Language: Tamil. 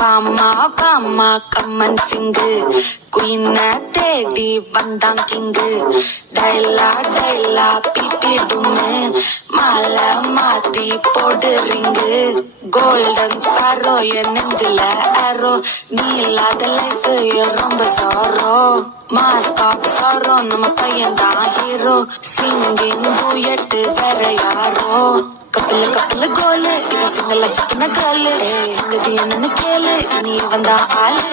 பாமா பாமா கம்மன் சிங்கு குயின தேடி வந்தான் கிங்கு டைலா டைலா பிபிடுமே மாலை மாத்தி போடு ரிங்கு கோல்டன் ஸ்பாரோ என் நெஞ்சில ஆரோ நீ இல்லாத லைஃப் ரொம்ப சாரோ மாஸ்க் ஆஃப் சாரோ நம்ம பையன் தான் ஹீரோ சிங்கிங் டூயட் வேற யாரோ கப்பலு கப்பலு கோலு இவ சிங்கல சுத்தின கேளு சங்கதி என்னன்னு கேளு நீ வந்தா ஆளு